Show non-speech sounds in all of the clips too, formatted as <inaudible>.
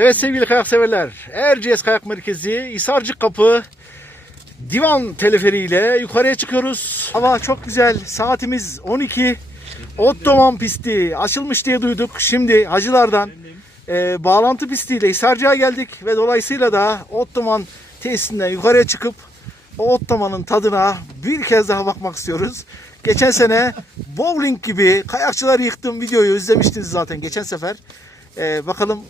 Evet sevgili kayak severler. Erciyes Kayak Merkezi, Hisarcık Kapı, Divan teleferiyle yukarıya çıkıyoruz. Hava çok güzel. Saatimiz 12. Ottoman pisti açılmış diye duyduk. Şimdi hacılardan e, bağlantı pistiyle Hisarcık'a geldik ve dolayısıyla da Ottoman tesisinden yukarıya çıkıp o Ottoman'ın tadına bir kez daha bakmak istiyoruz. Geçen sene bowling gibi kayakçıları yıktığım videoyu izlemiştiniz zaten geçen sefer. E, bakalım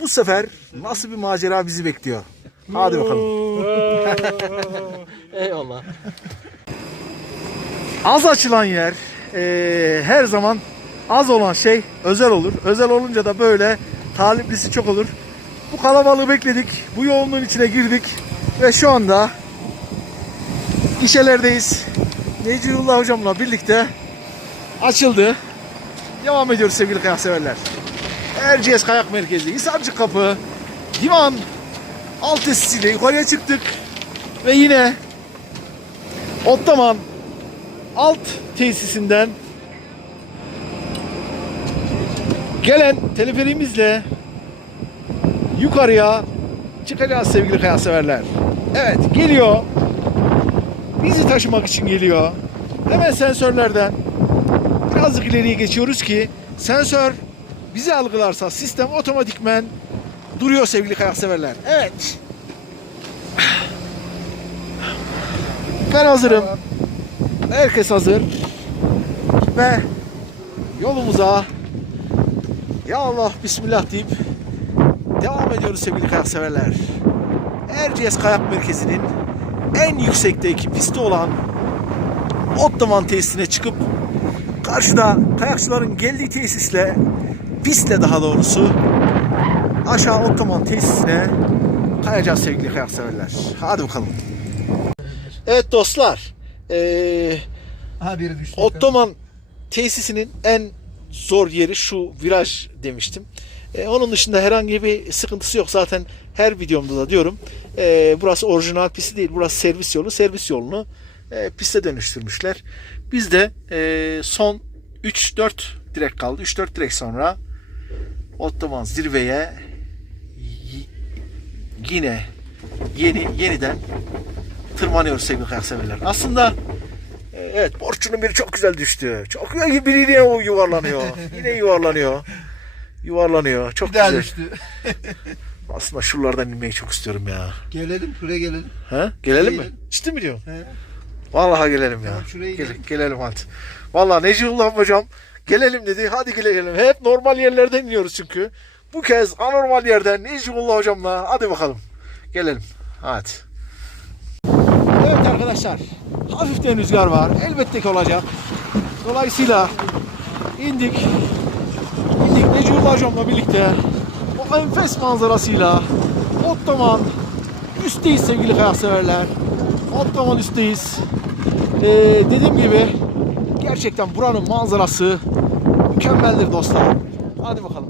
bu sefer nasıl bir macera bizi bekliyor. Hadi bakalım. <laughs> Eyvallah. Az açılan yer eee, her zaman az olan şey özel olur. Özel olunca da böyle taliplisi çok olur. Bu kalabalığı bekledik. Bu yoğunluğun içine girdik. Ve şu anda gişelerdeyiz. Neciyullah hocamla birlikte açıldı. Devam ediyoruz sevgili kayak severler. Erciyes Kayak Merkezi, Hisarcık Kapı, Divan alt tesisiyle yukarıya çıktık. Ve yine Ottoman alt tesisinden gelen teleferimizle yukarıya çıkacağız sevgili kayak severler. Evet geliyor. Bizi taşımak için geliyor. Hemen sensörlerden birazcık ileriye geçiyoruz ki sensör bizi algılarsa sistem otomatikmen duruyor sevgili kayak severler. Evet. Ben hazırım. Herkes hazır. Ve yolumuza ya Allah Bismillah deyip devam ediyoruz sevgili kayak severler. Erciyes Kayak Merkezi'nin en yüksekteki pisti olan Ottoman tesisine çıkıp karşıda kayakçıların geldiği tesisle pistle daha doğrusu aşağı Ottoman tesisine kayacağız sevgili kayak severler. Hadi bakalım. Evet dostlar. Eee Ha biri düştü. Ottoman tesisinin en zor yeri şu viraj demiştim. Ee, onun dışında herhangi bir sıkıntısı yok. Zaten her videomda da diyorum. ee, burası orijinal pisti değil. Burası servis yolu. Servis yolunu e, piste dönüştürmüşler. Biz de e, son 3-4 direk kaldı. 3-4 direk sonra Ottoman zirveye yine yeni yeniden tırmanıyoruz sevgili kayak severler. Aslında e, Evet borçlunun biri çok güzel düştü. Çok güzel biri yine o yuvarlanıyor. yine yuvarlanıyor. Yuvarlanıyor. Çok Bir güzel. düştü. <laughs> Aslında şuralardan inmeyi çok istiyorum ya. Gelelim şuraya gelelim. Ha? Gelelim mi? Gelelim. Ciddi mi diyorsun? He. Vallahi gelelim ya. Tamam, şuraya Gel- gidelim. gelelim hadi. Vallahi Neciyullah hocam gelelim dedi. Hadi gelelim. Hep normal yerlerden iniyoruz çünkü. Bu kez anormal yerden Neciyullah hocamla hadi bakalım. Gelelim. Hadi. Evet arkadaşlar. Hafiften rüzgar var. Elbette ki olacak. Dolayısıyla indik. İndik Neciyullah hocamla birlikte o enfes manzarasıyla Ottoman üstteyiz sevgili kayak severler. Ottoman üstteyiz. Ee, dediğim gibi gerçekten buranın manzarası mükemmeldir dostlar. Hadi bakalım.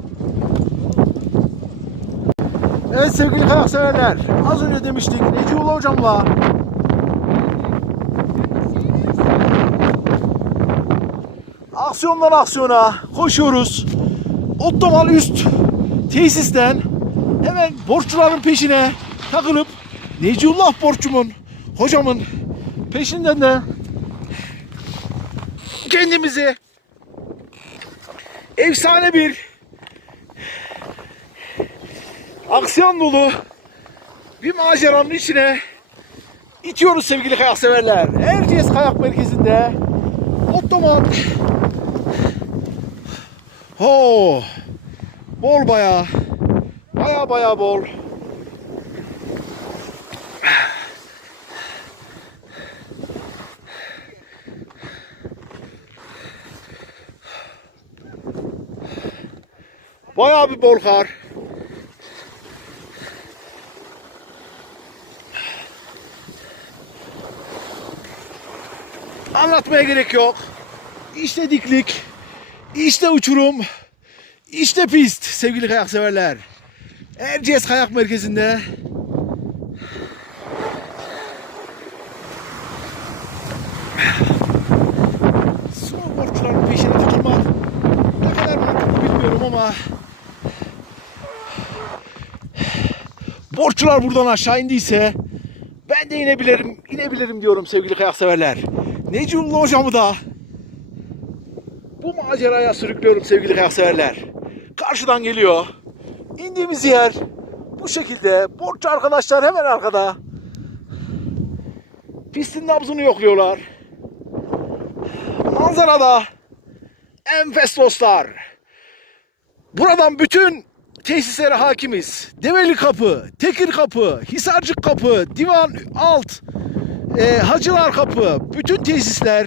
Evet sevgili kayak severler. Az önce demiştik Neciullah hocamla aksiyondan aksiyona koşuyoruz. Ottoman üst tesisten hemen borçluların peşine takılıp Neciullah borçlumun hocamın peşinden de kendimizi. Efsane bir aksiyon dolu bir maceranın içine itiyoruz sevgili kayak severler. Erciyes Kayak Merkezi'nde Ottoman Ho! Bol baya baya baya bol Bayağı bir bol kar. Anlatmaya gerek yok. İşte diklik, işte uçurum, işte pist sevgili kayak severler. Erciyes Kayak Merkezi'nde snowboardçuların peşine takılmak ne kadar mantıklı bilmiyorum ama borçlular buradan aşağı indiyse ben de inebilirim, inebilirim diyorum sevgili kayak severler. Necipullah hocamı da bu maceraya sürüklüyorum sevgili kayak severler. Karşıdan geliyor. İndiğimiz yer bu şekilde. Borçlu arkadaşlar hemen arkada. Pistin nabzını yokluyorlar. Manzarada enfes dostlar. Buradan bütün tesislere hakimiz. Develi Kapı, Tekir Kapı, Hisarcık Kapı, Divan Alt, e, Hacılar Kapı, bütün tesisler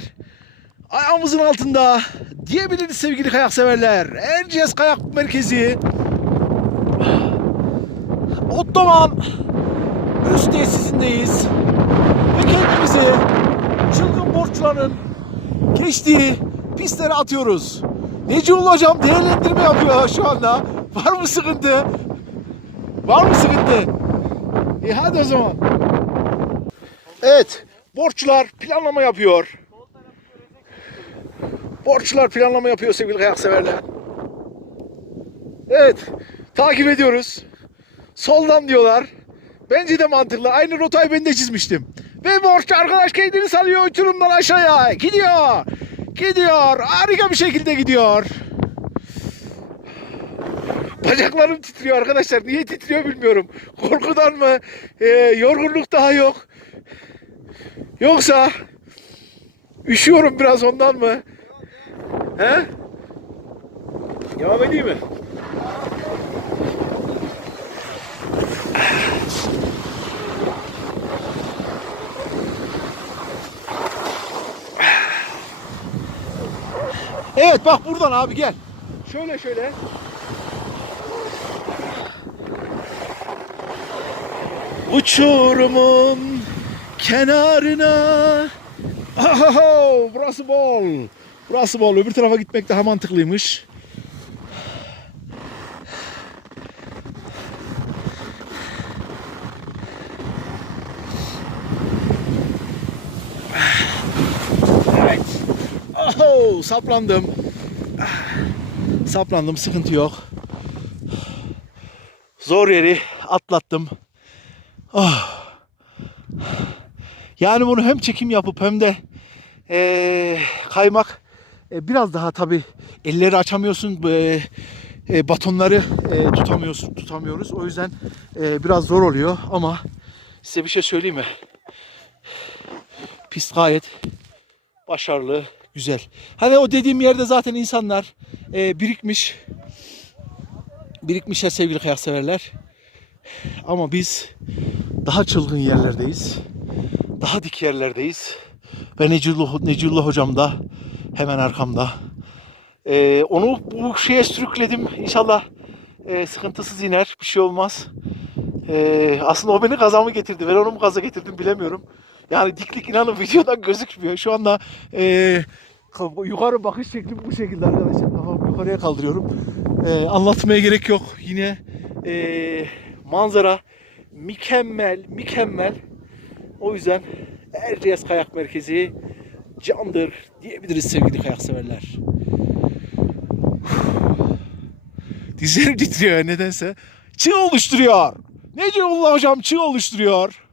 ayağımızın altında diyebiliriz sevgili kayak severler. Erciyes Kayak Merkezi Ottoman üst tesisindeyiz. Ve kendimizi çılgın borçların geçtiği pistlere atıyoruz. Necioğlu hocam değerlendirme yapıyor şu anda. Var mı sıkıntı? Var mı sıkıntı? E hadi o zaman. Evet. Borçlar planlama yapıyor. Borçlar planlama yapıyor sevgili kayak severler. Evet. Takip ediyoruz. Soldan diyorlar. Bence de mantıklı. Aynı rotayı ben de çizmiştim. Ve borçlu arkadaş kendini salıyor uçurumdan aşağıya. Gidiyor. Gidiyor. Harika bir şekilde gidiyor. Bacaklarım titriyor arkadaşlar. Niye titriyor bilmiyorum. Korkudan mı? Ee, yorgunluk daha yok. Yoksa üşüyorum biraz ondan mı? He? Devam edeyim mi? Evet bak buradan abi gel. Şöyle şöyle. Uçurumun kenarına. Oho, burası bol. Burası bol. Öbür tarafa gitmek daha mantıklıymış. Evet. Oho, saplandım. Saplandım, sıkıntı yok. Zor yeri atlattım. Oh. Yani bunu hem çekim yapıp hem de eee, kaymak e, biraz daha tabi elleri açamıyorsun e, e, batonları e, tutamıyorsun tutamıyoruz o yüzden e, biraz zor oluyor ama size bir şey söyleyeyim mi pist gayet başarılı güzel hani o dediğim yerde zaten insanlar e, birikmiş birikmişler sevgili kayak severler ama biz daha çılgın yerlerdeyiz. Daha dik yerlerdeyiz. Ve Necilullah, Necilullah hocam da hemen arkamda. Ee, onu bu şeye sürükledim. İnşallah e, sıkıntısız iner. Bir şey olmaz. Ee, aslında o beni gaza getirdi? Ben onu mu gaza getirdim bilemiyorum. Yani diklik inanın videodan <laughs> gözükmüyor. Şu anda e, yukarı bakış şeklim bu şekilde arkadaşlar. Kafamı yukarıya kaldırıyorum. E, anlatmaya gerek yok. Yine e, manzara mükemmel, mükemmel. O yüzden Erciyes Kayak Merkezi candır diyebiliriz sevgili kayak severler. <sighs> Dizlerim titriyor nedense. Çığ oluşturuyor. Necipullah hocam çığ oluşturuyor.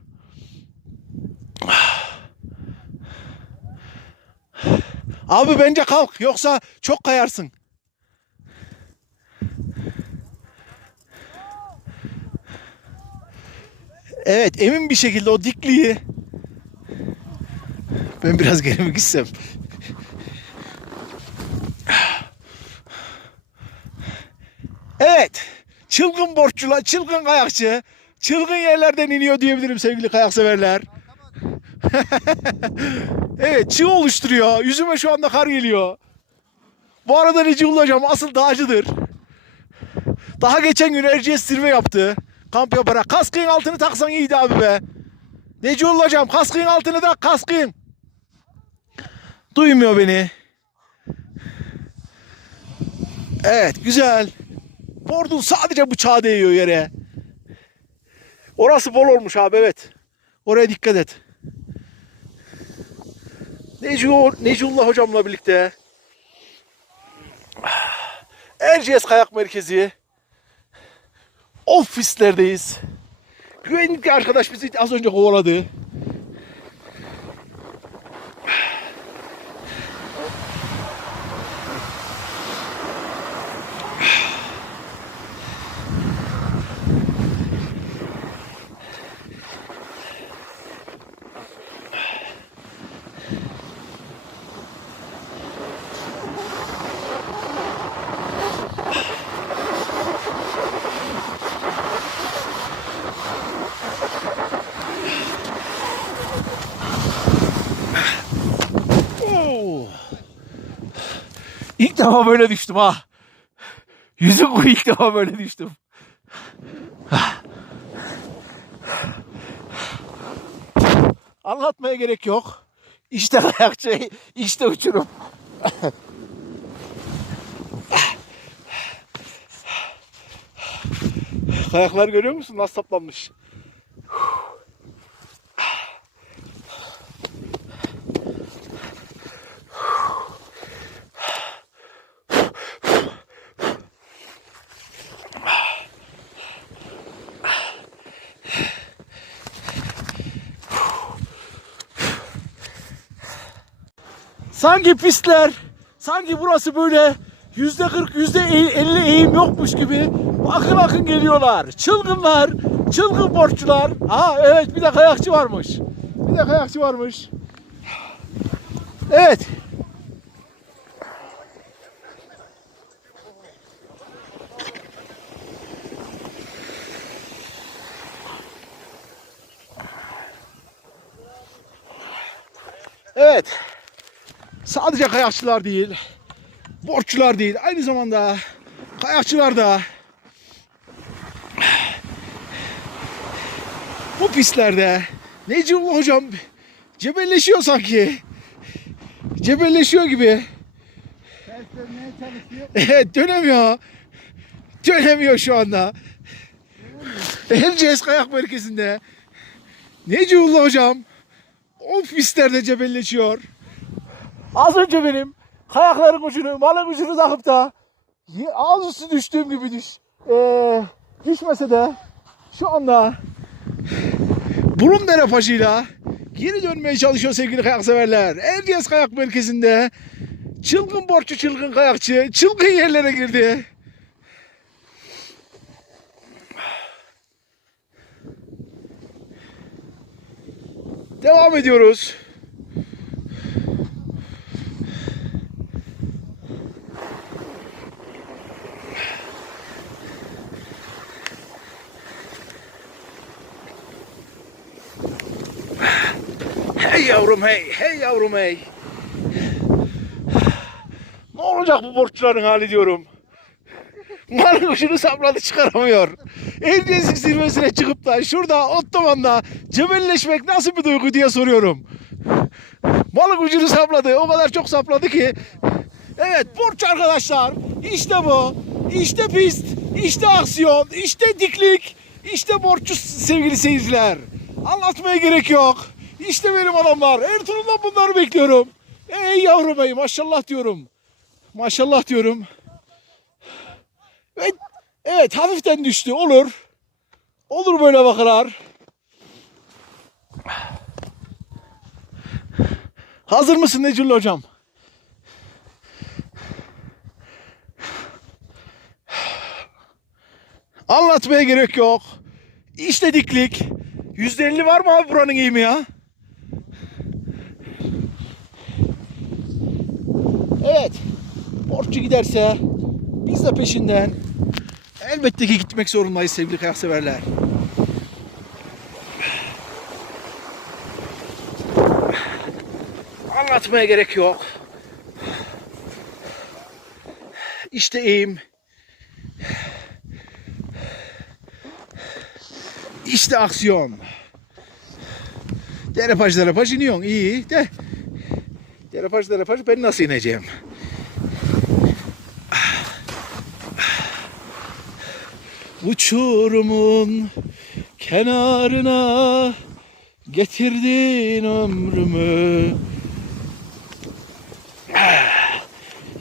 <sighs> Abi bence kalk yoksa çok kayarsın. Evet emin bir şekilde o dikliği ben biraz geri mi gitsem? Evet. Çılgın borççular, çılgın kayakçı, çılgın yerlerden iniyor diyebilirim sevgili kayak severler. <laughs> evet çığ oluşturuyor. Yüzüme şu anda kar geliyor. Bu arada Necipullah hocam asıl dağcıdır. Daha geçen gün Erciyes zirve yaptı. Kamp yaparak. Kaskın altını taksan iyiydi abi be. Necipullah hocam kaskın altını tak kaskın. Duymuyor beni. Evet güzel. Bordun sadece bıçağı değiyor yere. Orası bol olmuş abi evet. Oraya dikkat et. Necu, Necullah hocamla birlikte Erciyes Kayak Merkezi ofislerdeyiz. Güvenlikli arkadaş bizi az önce kovaladı. İlk defa böyle düştüm ha. Yüzüm bu ilk defa böyle düştüm. Anlatmaya gerek yok. İşte kayakçı, işte uçurum. Kayaklar görüyor musun? Nasıl saplanmış? Sanki pistler, sanki burası böyle yüzde 40, yüzde 50 eğim yokmuş gibi akın akın geliyorlar. Çılgınlar, çılgın borçlular. Aha evet bir de kayakçı varmış. Bir de kayakçı varmış. Evet. Sadece kayakçılar değil, borçlular değil, aynı zamanda kayakçılar da bu pistlerde Necipullah hocam cebelleşiyor sanki. Cebelleşiyor gibi. Evet dönemiyor. Dönemiyor şu anda. Erciyes Kayak Merkezi'nde Necipullah hocam o pistlerde cebelleşiyor. Az önce benim kayakların ucunu, malın ucunu takıp da ağız üstü düştüğüm gibi düş. Ee, düşmese de şu anda burun derapajıyla geri dönmeye çalışıyor sevgili kayak severler. Erciyes Kayak Merkezi'nde çılgın borçlu çılgın kayakçı çılgın yerlere girdi. Devam ediyoruz. Hey yavrum hey, hey yavrum hey. Ne olacak bu borçluların hali diyorum. Malın ucunu sapladı çıkaramıyor. Erciyes'in zirvesine çıkıp da şurada ottomanda cebelleşmek nasıl bir duygu diye soruyorum. Malın ucunu sapladı. O kadar çok sapladı ki. Evet borç arkadaşlar. İşte bu. İşte pist. İşte aksiyon. işte diklik. İşte borçlu sevgili seyirciler. Anlatmaya gerek yok. İşte benim adamlar. Ertuğrul'dan bunları bekliyorum. Ey yavrum ey maşallah diyorum. Maşallah diyorum. Evet, evet hafiften düştü. Olur. Olur böyle vakalar. Hazır mısın Necil hocam? Anlatmaya gerek yok. İşte diklik. %50 var mı abi buranın eğimi ya? Evet. Borçlu giderse biz de peşinden elbette ki gitmek zorundayız sevgili kayak severler. Anlatmaya gerek yok. İşte eğim. İşte aksiyon. Derapaj derapaj iniyorsun iyi de. Derapaj derapaj ben nasıl ineceğim? Uçurumun kenarına getirdin ömrümü.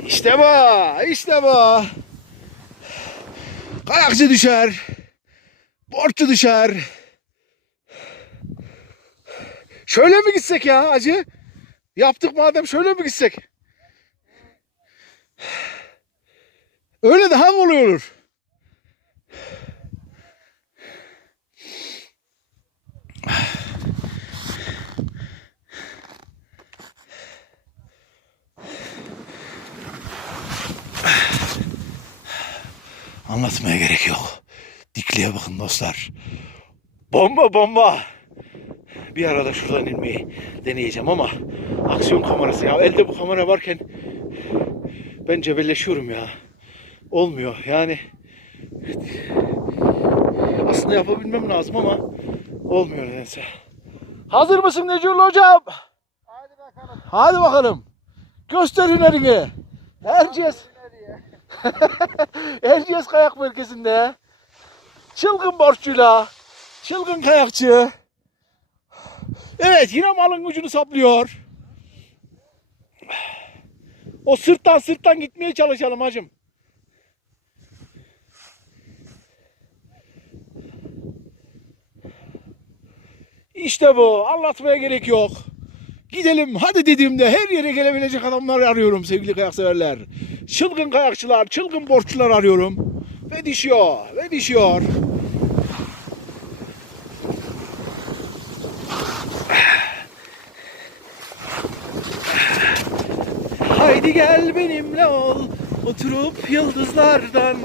İşte bu, işte bu. Kayakçı düşer, borçlu düşer. Şöyle mi gitsek ya acı? Yaptık madem şöyle mi gitsek? Öyle daha kolay olur. Anlatmaya gerek yok. Dikliğe bakın dostlar. Bomba bomba. Bir arada şuradan inmeyi deneyeceğim ama aksiyon kamerası ya elde bu kamera varken ben cebelleşiyorum ya. Olmuyor yani. Aslında yapabilmem lazım ama olmuyor nedense. Hazır mısın Necul hocam? Hadi bakalım. Hadi bakalım. Göster hünerini. Erciyes. <laughs> Erciyes Kayak Merkezi'nde. Çılgın borççuyla. Çılgın kayakçı. Evet yine malın ucunu saplıyor. O sırttan sırttan gitmeye çalışalım hacım. İşte bu. Anlatmaya gerek yok. Gidelim hadi dediğimde her yere gelebilecek adamlar arıyorum sevgili kayakseverler. Çılgın kayakçılar, çılgın borçlular arıyorum. Ve dişiyor, ve dişiyor. Gel benimle ol, oturup yıldızlardan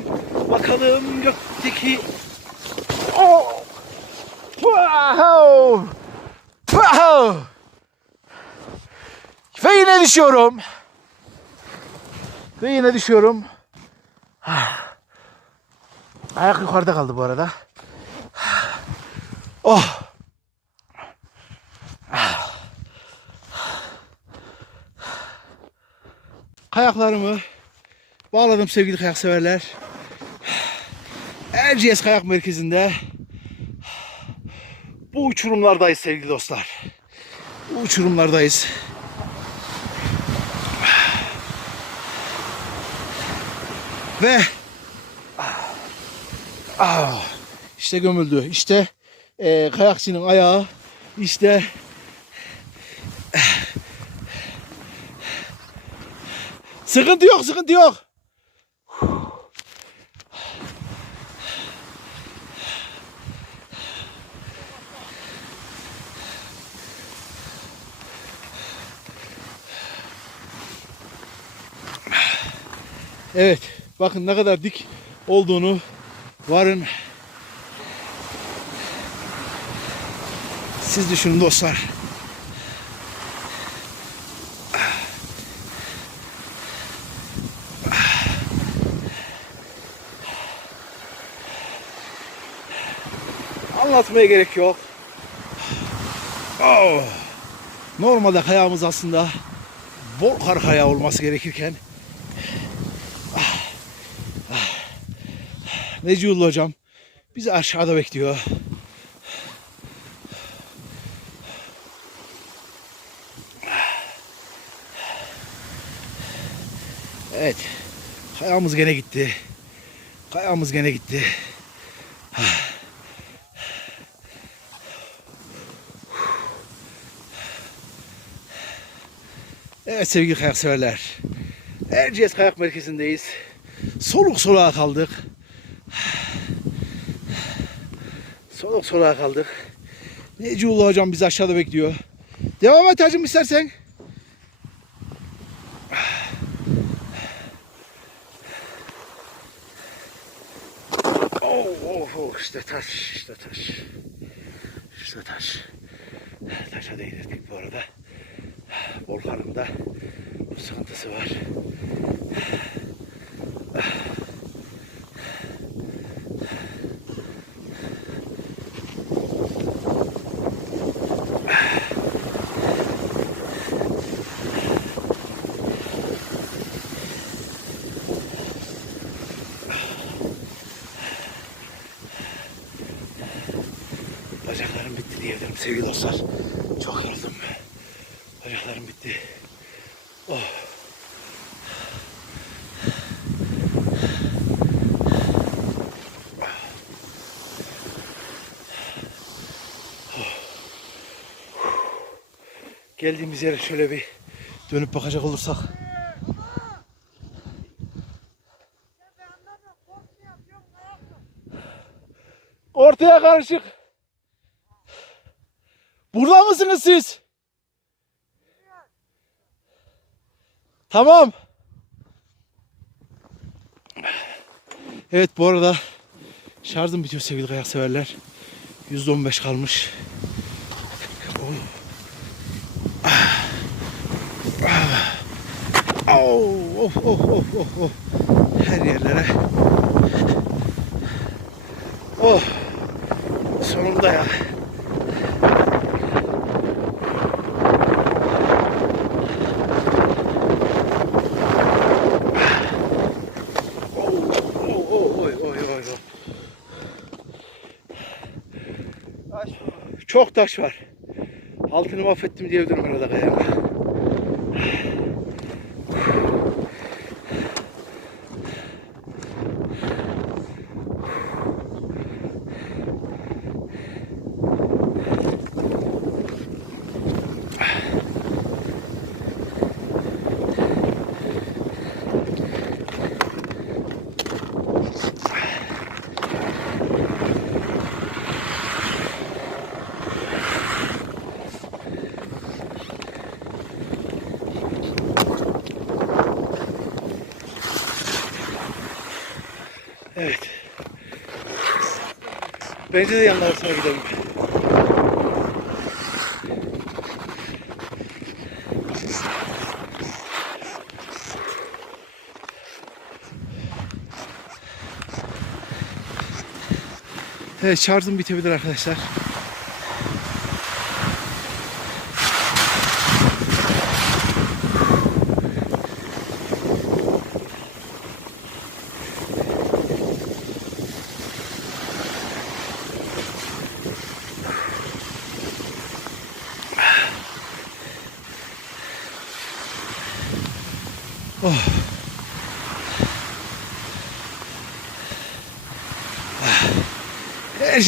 bakalım gökteki... Oh! Wow! Wow! Ve yine düşüyorum. Ve yine düşüyorum. Ayak yukarıda kaldı bu arada. Oh. Kayaklarımı bağladım sevgili kayak severler. Erciyes Kayak Merkezi'nde bu uçurumlardayız sevgili dostlar. Bu uçurumlardayız. Ve ah, işte gömüldü. İşte eee kayakçının ayağı. İşte sıkıntı yok, sıkıntı yok. Evet. Bakın ne kadar dik olduğunu varın. Siz düşünün dostlar. Anlatmaya gerek yok. Oh. Normalde kayağımız aslında bol kar kayağı olması gerekirken Neciyullah hocam bizi aşağıda bekliyor. Evet. Kayağımız gene gitti. Kayağımız gene gitti. Evet sevgili kayak severler. Erciyes Kayak Merkezi'ndeyiz. Soluk soluğa kaldık. Soluk soluğa kaldık. Necioğlu hocam bizi aşağıda bekliyor. Devam et hacım istersen. Oh, oh, oh, işte taş, işte taş. İşte taş. Taşa değdirdik bu arada. Volkan'ın da bu sıkıntısı var. Bacaklarım bitti diyebilirim sevgili dostlar. Çok yoruldum. Bacaklarım bitti. Oh. geldiğimiz yere şöyle bir dönüp bakacak olursak. Ortaya karışık. Burada mısınız siz? Tamam. Evet bu arada şarjım bitiyor sevgili kayak severler. %15 kalmış. Of of of of of. Her yerlere. Oh. Sonunda ya. Çok taş var. Altını mahvettim diyebilirim arada kayama. Bence de yanlar arasına gidelim. Evet şarjım bitebilir arkadaşlar.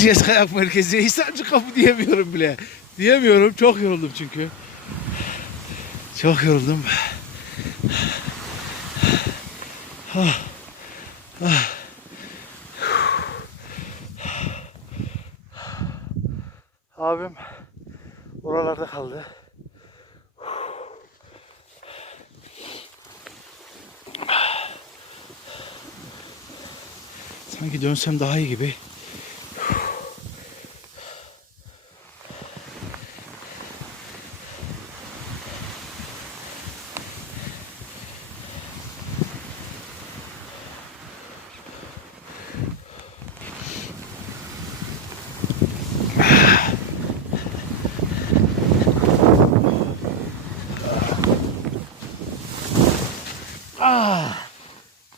Erciyes Kayak Merkezi İhsancı Kapı diyemiyorum bile. Diyemiyorum. Çok yoruldum çünkü. Çok yoruldum. Ah. Ah. Abim oralarda kaldı. Sanki dönsem daha iyi gibi.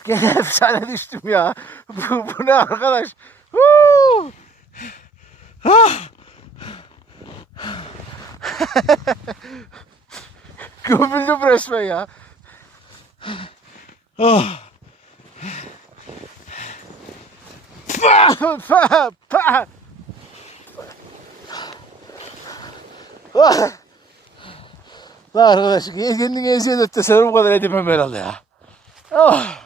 <laughs> Gene efsane düştüm ya. <laughs> Bu, bu ne arkadaş? <laughs> Gömüldüm resmen ya. Ah! Pa, pa, pa. Ah! Lan arkadaş kendini eziyet et de sana bu kadar edemem herhalde ya. Ah!